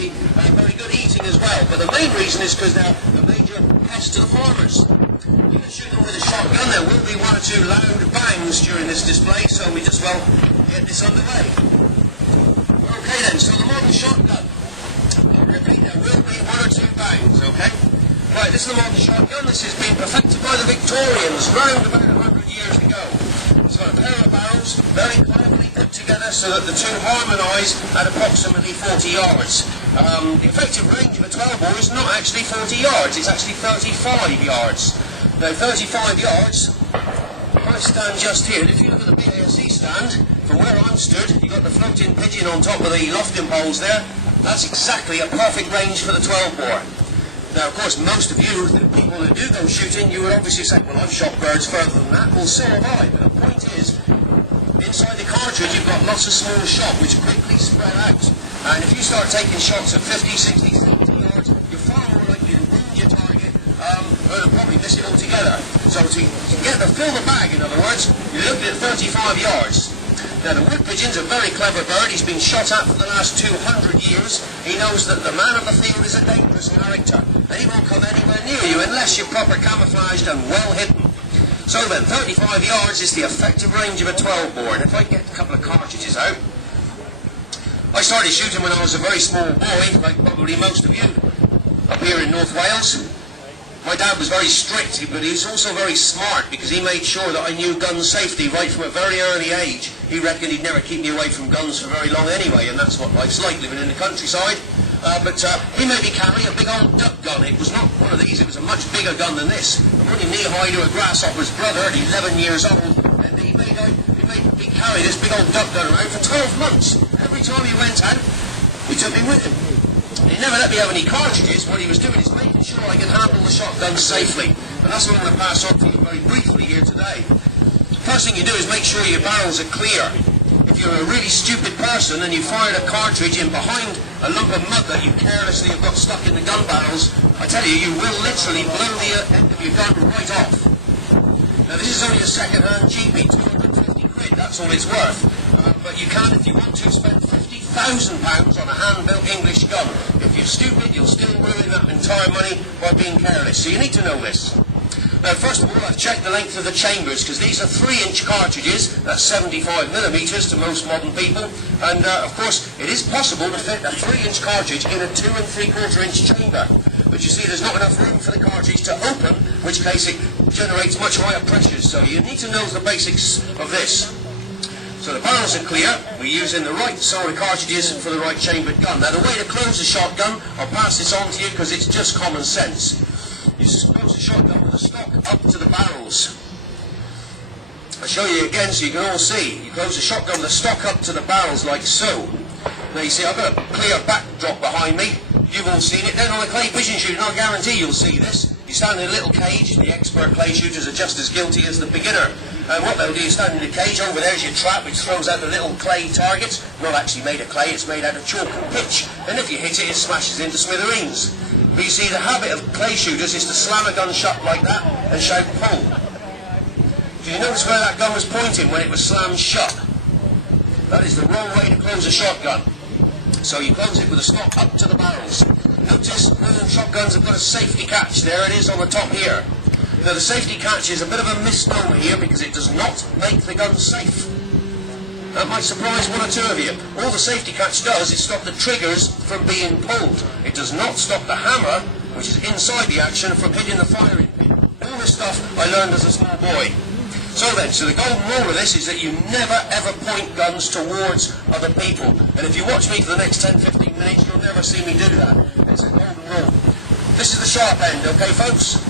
be very good eating as well. But the main reason is because they're a major pest to the farmers. When you shoot them with a shotgun, there will be one or two loud bangs during this display, so we just well get this underway. Okay then, so the modern shotgun. I repeat, there will be one or two bangs, okay? Right, this is the modern shotgun. This has been perfected by the Victorians round about 100 years ago. It's got a pair of barrels, very cleverly put together so that the two harmonise at approximately 40 yards. The effective range of a 12 bore is not actually 40 yards, it's actually 35 yards. Now 35 yards, I stand just here, and if you look at the BASE stand, from where I'm stood, you've got the floating pigeon on top of the lofting poles there. That's exactly a perfect range for the 12 bore. Now, of course, most of you, the people who do go shooting, you would obviously say, well, I've shot birds further than that. Well, so have I. But the point is, inside the cartridge, you've got lots of small shot, which quickly spread out. And if you start taking shots at 50, 60, 70 yards, you're far more likely to wound your target, or to probably miss it altogether. So to fill the bag, in other words, you're looking at 35 yards. Now, the wood pigeon's a very clever bird. He's been shot at for the last 200 years. He knows that the man of the field is a dangerous character, and he won't come anywhere near you unless you're proper camouflaged and well hidden. So then, 35 yards is the effective range of a 12 bore. And if I get a couple of cartridges out, I started shooting when I was a very small boy, like probably most of you, up here in North Wales. My dad was very strict, but he was also very smart because he made sure that I knew gun safety right from a very early age. He reckoned he'd never keep me away from guns for very long anyway, and that's what life's like, living in the countryside. But he made me carry a big old duck gun. It was not one of these, it was a much bigger gun than this. I'm running knee-high to a grasshopper's brother at 11 years old, and he made me carry this big old duck gun around for 12 months. Every time he went out, he took me with him. He never let me have any cartridges. What he was doing is making sure I could handle the shotgun safely. And that's what I'm going to pass on to you very briefly here today. First thing you do is make sure your barrels are clear. If you're a really stupid person and you fired a cartridge in behind a lump of mud that you carelessly have got stuck in the gun barrels, I tell you, you will literally blow the end of your gun right off. Now this is only a second-hand cheapie, 250 quid, that's all it's worth. But you can, if you want to, spend £50,000 on a hand-built English gun. If you're stupid, you'll still ruin that entire money by being careless. So you need to know this. Now, first of all, I've checked the length of the chambers, because these are 3-inch cartridges. That's 75mm to most modern people. And, of course, it is possible to fit a 3-inch cartridge in a 2 3/4-inch chamber. But you see, there's not enough room for the cartridge to open, in which case it generates much higher pressures. So you need to know the basics of this. So the barrels are clear. We're using the right sort of cartridges for the right chambered gun. Now, the way to close a shotgun, I'll pass this on to you because it's just common sense. You just close the shotgun with the stock up to the barrels. I'll show you again so you can all see. You close the shotgun with the stock up to the barrels like so. Now you see I've got a clear backdrop behind me. You've all seen it. Then on a clay pigeon shooting, I guarantee you'll see this. You stand in a little cage. The expert clay shooters are just as guilty as the beginner. And what they'll do is stand in the cage. Over there's your trap, which throws out the little clay targets. Not actually made of clay, it's made out of chalk and pitch. And if you hit it, it smashes into smithereens. But you see, the habit of clay shooters is to slam a gun shut like that and shout pull. Do you notice where that gun was pointing when it was slammed shut? That is the wrong way to close a shotgun. So you close it with the stock up to the barrels. Notice all shotguns have got a safety catch. There it is on the top here. Now the safety catch is a bit of a misnomer here because it does not make the gun safe. That might surprise one or two of you. All the safety catch does is stop the triggers from being pulled. It does not stop the hammer, which is inside the action, from hitting the firing pin. All this stuff I learned as a small boy. So the golden rule of this is that you never ever point guns towards other people. And if you watch me for the next 10-15 minutes, you'll never see me do that. It's a golden rule. This is the sharp end, okay folks?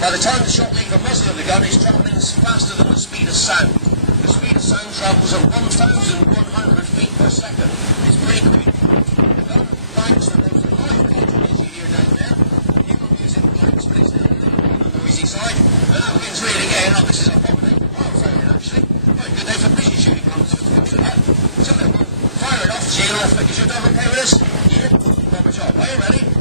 By the time the shot leaves the muzzle of the gun, it's travelling faster than the speed of sound. The speed of sound travels at 1,100 feet per second. It's pretty quick. The gun bangs for those live cartridges you hear down there. You can use it blanks, but it's on the noisy side. And that begins really getting up. This is a hot day for wildfire, actually. Quite a good day for pigeon shooting. So then we'll fire it off, see you off. Is your dog okay with this? Yeah. Proper job. Are you ready?